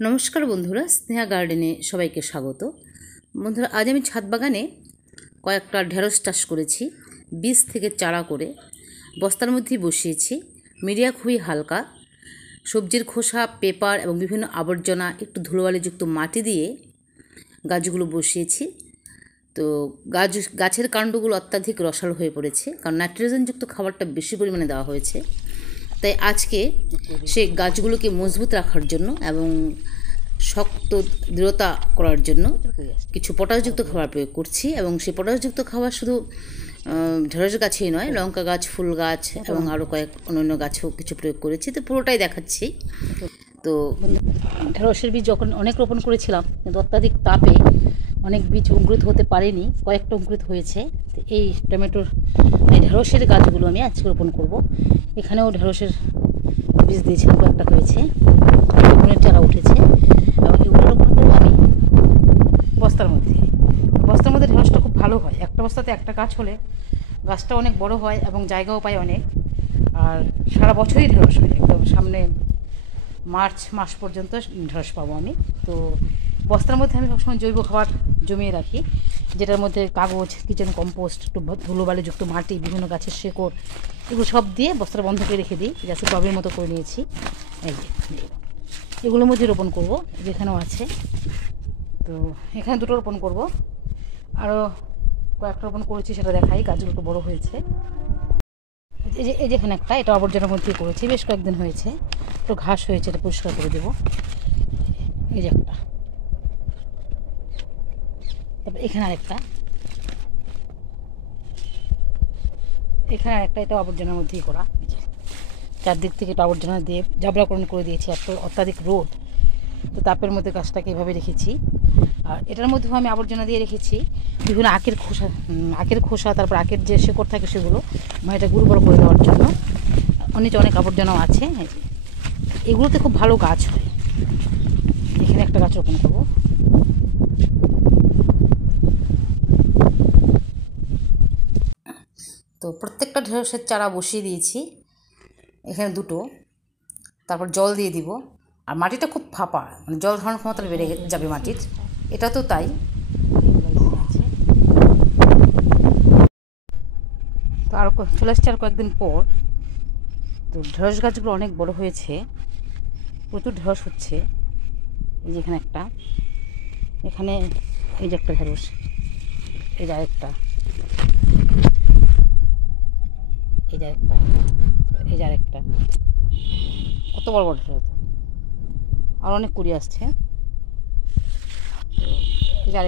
নমস্কার বন্ধুরা, স্নেহা গার্ডেনে সবাইকে স্বাগত। বন্ধুরা, আজ আমি ছাদ বাগানে কয়েকটা ঢেঁড়স চাষ করেছি। বীজ থেকে চারা করে বস্তার মধ্যেই বসিয়েছি। মিডিয়া খুবই হালকা, সবজির খোসা, পেপার এবং বিভিন্ন আবর্জনা, একটু ধুলোবালিযুক্ত মাটি দিয়ে গাছগুলো বসিয়েছি। তো গাছের কাণ্ডগুলো অত্যাধিক রসালো হয়ে পড়েছে, কারণ নাইট্রোজেনযুক্ত খাবারটা বেশি পরিমাণে দেওয়া হয়েছে। তাই আজকে সেই গাছগুলোকে মজবুত রাখার জন্য এবং শক্ত দৃঢ়তা করার জন্য কিছু পটাশযুক্ত খাবার প্রয়োগ করছি। এবং সেই পটাশযুক্ত খাবার শুধু ঢেঁড়স গাছেই নয়, লঙ্কা গাছ, ফুল গাছ এবং আরও কয়েক অন্যান্য গাছেও কিছু প্রয়োগ করেছি। তো পুরোটাই দেখাচ্ছি। তো ঢেঁড়সের বীজ যখন অনেক রোপণ করেছিলাম, কিন্তু অত্যাধিক তাপে অনেক বীজ অঙ্কুরিত হতে পারেনি, কয়েকটা অঙ্কুরিত হয়েছে। তো এই ঢেঁড়সের গাছগুলো আমি আজকে রোপণ করব। এখানেও ঢেঁড়সের বীজ দিয়েছিলাম, কয়েকটা হয়েছে, বেগুনের চারা উঠেছে। এবং এগুলো রোপণ করবো আমি বস্তার মধ্যে ঢেঁড়সটা খুব ভালো হয়। একটা বস্তাতে একটা গাছ হলে গাছটা অনেক বড় হয় এবং জায়গাও পায় অনেক, আর সারা বছরই ঢেঁড়স হয়। একদম সামনে মার্চ মাস পর্যন্ত ঢেঁড়স পাবো আমি। তো বস্তার মধ্যে আমি সবসময় জৈব খাবার জমিয়ে রাখি, যেটার মধ্যে কাগজ, কিচেন কম্পোস্ট, একটু ধুলোবালিযুক্ত মাটি, বিভিন্ন গাছের শেকড়, এগুলো সব দিয়ে বস্তার বন্ধ করে রেখে দিই। যাতে টবের মতো করে নিয়েছি। এই যে এগুলোর মধ্যে রোপণ করব, যেখানেও আছে। তো এখানে দুটো রোপণ করব, আরও কয়েকটা রোপণ করেছি, সেটা দেখাই। গাছগুলো একটু বড়ো হয়েছে। এই যেখানে একটা, এটা আবর্জনার মধ্যে করেছি, বেশ কয়েকদিন হয়েছে। একটু ঘাস হয়েছে, এটা পরিষ্কার করে দেবো। এই যে একটা, তারপর এখানে আরেকটা, এটা আবর্জনার মধ্যেই করা। এই যে চারদিক থেকে এটা আবর্জনা দিয়ে জাবরাকরণ করে দিয়েছি। এত অত্যাধিক রোদ, তো তাপের মধ্যে গাছটাকে এভাবে রেখেছি। আর এটার মধ্যেও আমি আবর্জনা দিয়ে রেখেছি বিভিন্ন আখের খোসা, তারপর আখের যে শেকড় থাকে সেগুলো, এটা গুঁড়ো করে দেওয়ার জন্য। অনেক আবর্জনাও আছে। এগুলোতে খুব ভালো গাছ হয়। এখানে একটা গাছ রোপণ করবো। তো প্রত্যেকটা ঢেঁড়সের চারা বসিয়ে দিয়েছি, এখানে দুটো। তারপর জল দিয়ে দিব। আর মাটিটা খুব ফাঁপা, মানে জল ধারণ ক্ষমতা বেড়ে যাবে মাটির। এটা তো তাই। তো আর চলে আসছে আর কয়েকদিন পর। তো ঢেঁড়স গাছগুলো অনেক বড় হয়েছে, প্রচুর ঢেঁড়স হচ্ছে। এই যে এখানে একটা, এখানে এই যে একটা ঢেঁড়স, এই যে আরেকটা, এই যে আরেকটা, এই যে আরেকটা। কত বড় বড় ঢেঁড়স! আর অনেক কুড়ি আসছে। এই যে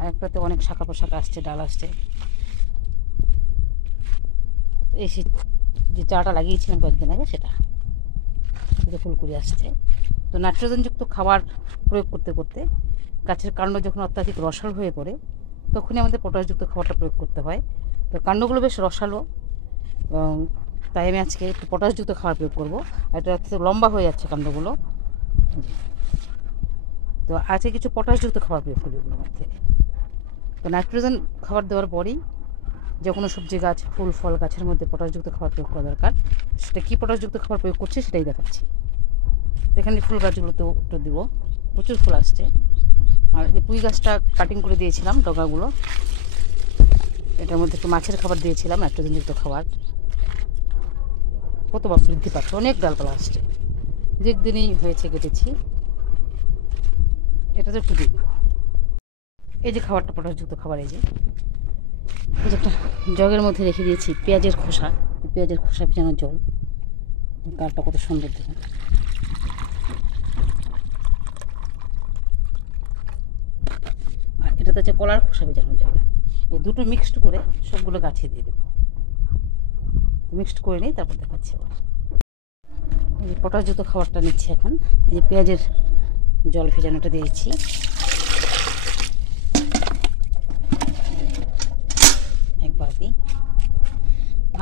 আরেকটাতে অনেক শাখা প্রশাখা আসছে, ডাল আসছে। এই যে চাটা লাগিয়েছিলাম কয়েকদিন আগে, সেটা ফুলকুড়ি আসছে। তো নাইট্রোজেনযুক্ত খাবার প্রয়োগ করতে করতে গাছের কাণ্ড যখন অত্যাধিক রসালো হয়ে পড়ে, তখনই আমাদের পটাশযুক্ত খাবারটা প্রয়োগ করতে হয়। তো কাণ্ডগুলো বেশ রসালো, এবং তাই আমি আজকে একটু পটাশযুক্ত খাবার প্রয়োগ করবো। আর এটা লম্বা হয়ে যাচ্ছে কাণ্ডগুলো। তো আজকে কিছু পটাশযুক্ত খাবার প্রয়োগ করি ওগুলোর মধ্যে। তো নাইট্রোজেন খাবার দেওয়ার পরই যে কোনো সবজি গাছ, ফুল ফল গাছের মধ্যে পটাশযুক্ত খাবার প্রয়োগ করা দরকার। সেটা কী পটাশযুক্ত খাবার প্রয়োগ করছে সেটাই দেখাচ্ছি। এখানে ফুল গাছগুলোতেও একটু দিব, প্রচুর ফুল আসছে। আর যে পুঁই গাছটা কাটিং করে দিয়েছিলাম ডগাগুলো, এটার মধ্যে একটু মাছের খাবার দিয়েছিলাম, নাইট্রোজেনযুক্ত খাবার। কতবার বৃদ্ধি পাচ্ছে, অনেক ডালপালা আসছে, যে একদিনই হয়েছে কেটেছি। এটাতে একটু দিয়ে দিব। এই যে খাবারটা পটাশযুক্ত খাবার, এই যে একটা জগের মধ্যে রেখে দিয়েছি পেঁয়াজের খোসা ভিজানো জল। কালারটা কত সুন্দর দেখুন। আর এটাতে হচ্ছে কলার খোসা ভেজানো জল। এই দুটো মিক্সড করে সবগুলো গাছে দিয়ে দেবো। মিক্সড করে নিই, তারপর দেখাচ্ছি আবার। এই পটাশযুক্ত খাবারটা নিচ্ছি এখন। এই যে পেঁয়াজের জল ভেজানোটা দিয়েছি, একবার দিই।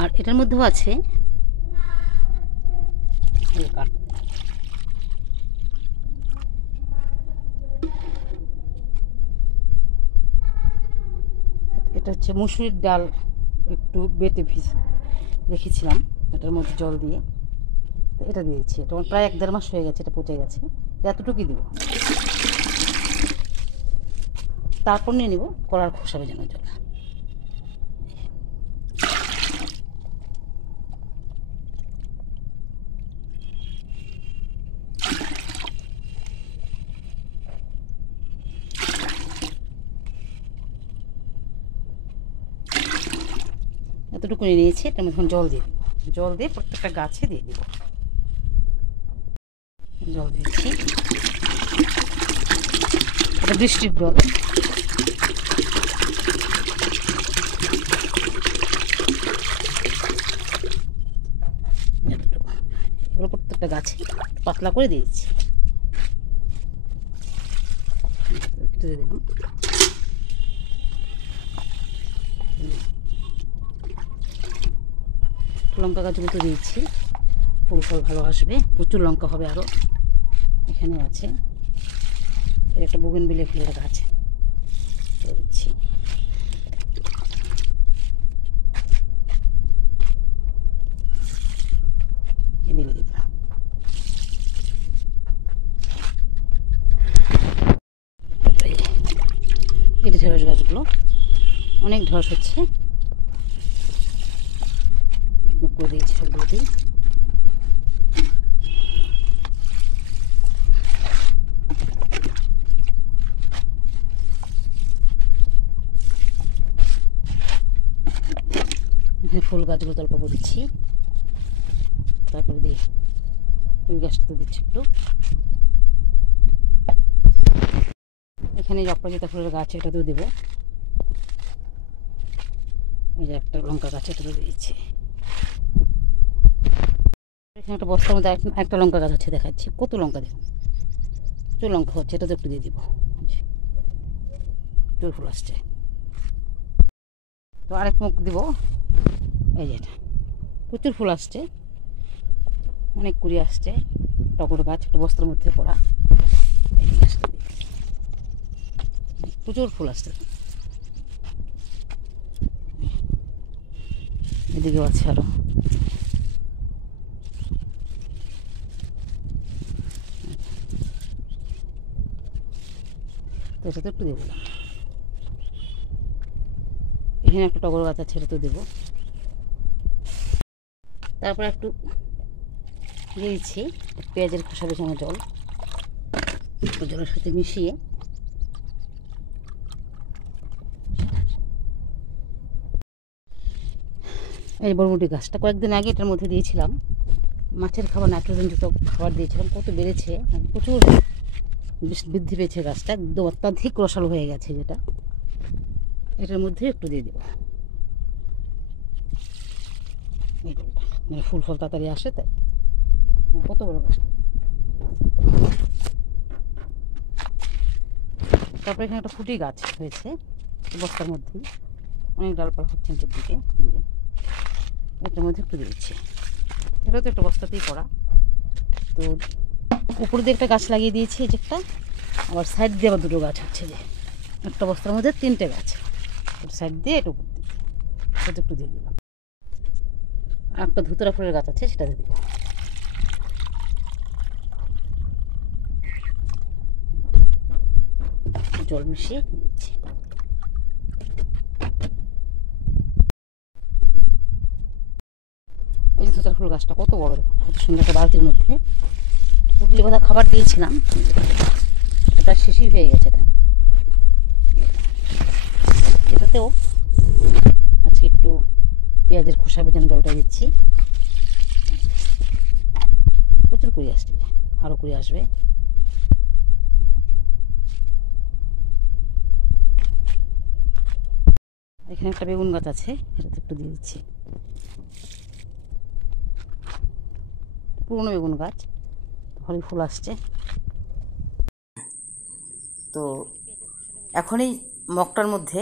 আর এটার মধ্যেও আছে এটা হচ্ছে মুসুরির ডাল, একটু বেটে রেখেছিলাম এটার মধ্যে জল দিয়ে। তো এটা দিয়েছি, এটা প্রায় 1-1.5 মাস হয়ে গেছে, এটা পচে গেছে। এতটুকুই দিব। তারপর নিয়ে নিব কলার খোসা ভেজানোর জল। এতটুকু নিয়ে নিয়েছি, এটার মধ্যে জল দিয়ে দেবো। জল দিয়ে প্রত্যেকটা গাছে দিয়ে দিব। জল দিয়েছি, এটা বৃষ্টির জল। এতটুকু এগুলো প্রত্যেকটা গাছে পাতলা করে দিয়েছি। দিয়ে দিলাম। লঙ্কা গাছগুলো তো দিয়েছি, ফুল ফল ভালো আসবে, প্রচুর লঙ্কা হবে আরও। এখানেও আছে, এর একটা বুগেনভিলিয়া ফুলের গাছ দিচ্ছি। এদিকে দিলাম। এই ঢেঁড়স গাছগুলো অনেক ঢেঁড়স হচ্ছে, করে দিয়েছি সবগুলোতেই। এখানে ফুল গাছগুলো অল্প দিচ্ছি, তারপরে দিয়ে ওই গাছটাতে দিচ্ছি একটু। এখানে যে অপরাজিতা ফুলের গাছ, এটাতেও দেবো। এই যে একটা লঙ্কা গাছ, এটাতেও দিয়েছি। এখানে একটা বস্তার মধ্যে একটা লঙ্কা গাছ আছে, দেখাচ্ছি কত লঙ্কা, দেখুন প্রচুর লঙ্কা হচ্ছে, এটাতে একটু দিয়ে দিব। প্রচুর ফুল আসছে। তো আরেক মুখ দিব, এই যে এটা প্রচুর ফুল আসছে, অনেক কুড়ি আসছে। টগর গাছ একটা বস্তার মধ্যে পড়া, প্রচুর ফুল আসছে। এদিকেও আছে আরো। তো এটাতে একটু দিয়ে দিলাম। এখানে একটা টগর গাছ আছে, এটা তো দেবো। তারপর একটু দিয়েছি পেঁয়াজের খোসা ভেজানো জল, জলের সাথে মিশিয়ে এই বরবটি গাছটা কয়েকদিন আগে এটার মধ্যে দিয়েছিলাম মাছের খাবার, নাইট্রোজেনযুক্ত খাবার দিয়েছিলাম, কত বেড়েছে, প্রচুর বৃদ্ধি পেয়েছে গাছটা, একদম অত্যাধিক রসালো হয়ে গেছে। যেটা এটার মধ্যে একটু দিয়ে দেবো, মানে ফুল ফল তাড়াতাড়ি আসে তাই। কত বড় গাছ। তারপরে এখানে একটা ফুটি গাছ হয়েছে বস্তার মধ্যেই, অনেক ডালপালা হচ্ছে নিচের দিকে। এটার মধ্যে একটু দিয়েছি, এটা তো একটা বস্তাতেই করা। তো উপর দিয়ে একটা গাছ লাগিয়ে দিয়েছি, এই যে একটা, আবার সাইড দিয়ে আবার দুটো গাছ হচ্ছে, যে একটা বস্তার মধ্যে 3টে গাছ, সাইড দিয়ে এটা উপর দিয়ে এটা একটু দিয়ে দিলাম। আর একটা ধুতরা ফুলের গাছ আছে, সেটা দিয়ে দিলাম। জল মিশিয়ে দিচ্ছি। এই ধুতরা ফুল গাছটা কত বড়, কত সুন্দর একটা বালতির মধ্যে পুটলি বাঁধা খাবার দিয়েছিলাম, এটা শেষই হয়ে গেছে। এটাতেও আজকে একটু পেঁয়াজের খোসা ভেজানো জলটা দিচ্ছি। প্রচুর কুড়ি আসছে, আরও কুড়ি আসবে। এখানে একটা বেগুন গাছ আছে, এটাতে একটু দিয়ে দিচ্ছি। পুরনো বেগুন গাছ, ভালোই ফুল আসছে। তো এখন এই মগটার মধ্যে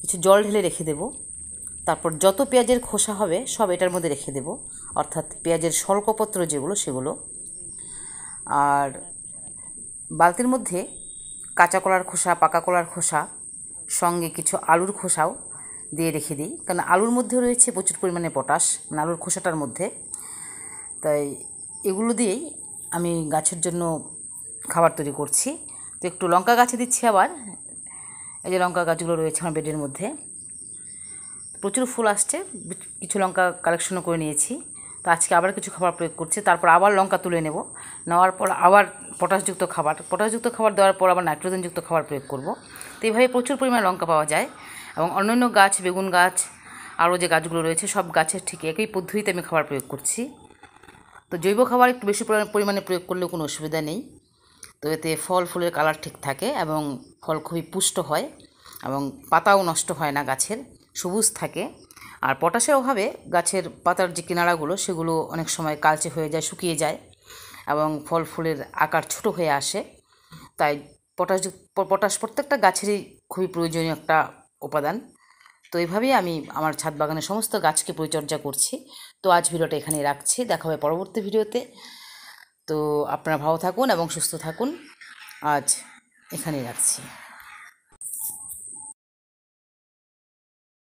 কিছু জল ঢেলে রেখে দেব, তারপর যত পেঁয়াজের খোসা হবে সব এটার মধ্যে রেখে দেব, অর্থাৎ পেঁয়াজের স্বল্পপত্র যেগুলো সেগুলো। আর বালতির মধ্যে কাঁচা কলার খোসা, পাকা কলার খোসা, সঙ্গে কিছু আলুর খোসাও দিয়ে রেখে দিই, কারণ আলুর মধ্যে রয়েছে প্রচুর পরিমাণে পটাশ, মানে আলুর খোসাটার মধ্যে। তাই এগুলো দিয়েই আমি গাছের জন্য খাবার তৈরি করছি। তো একটু লঙ্কা গাছে দিচ্ছি। আবার এই যে লঙ্কা গাছগুলো রয়েছে আমার বেডের মধ্যে, প্রচুর ফুল আসছে। কিছু লঙ্কা কালেকশনও করে নিয়েছি। তো আজকে আবার কিছু খাবার প্রয়োগ করছি, তারপর আবার লঙ্কা তুলে নেওয়ার পর আবার পটাশযুক্ত খাবার দেওয়ার পর আবার নাইট্রোজেনযুক্ত খাবার প্রয়োগ করব। তো এইভাবে প্রচুর পরিমাণে লঙ্কা পাওয়া যায়। এবং অন্যান্য গাছ, বেগুন গাছ, আরও যে গাছগুলো রয়েছে সব গাছের ঠিক একই পদ্ধতিতে আমি খাবার প্রয়োগ করছি। তো জৈব খাবার একটু বেশি পরিমাণে প্রয়োগ করলেও কোনো অসুবিধা নেই। তো এতে ফল ফুলের কালার ঠিক থাকে এবং ফল খুবই পুষ্ট হয় এবং পাতাও নষ্ট হয় না, গাছের সবুজ থাকে। আর পটাশের অভাবে গাছের পাতার যে কিনারাগুলো সেগুলো অনেক সময় কালচে হয়ে যায়, শুকিয়ে যায় এবং ফল ফুলের আকার ছোট হয়ে আসে। তাই পটাশ প্রত্যেকটা গাছেরই খুবই প্রয়োজনীয় একটা উপাদান। তো এইভাবেই আমি আমার ছাদ বাগানের সমস্ত গাছকে পরিচর্যা করছি। তো আজ ভিডিওটা এখানেই রাখছি, দেখা হবে পরবর্তী ভিডিওতে। তো আপনারা ভালো থাকুন এবং সুস্থ থাকুন, আজ এখানেই রাখছি।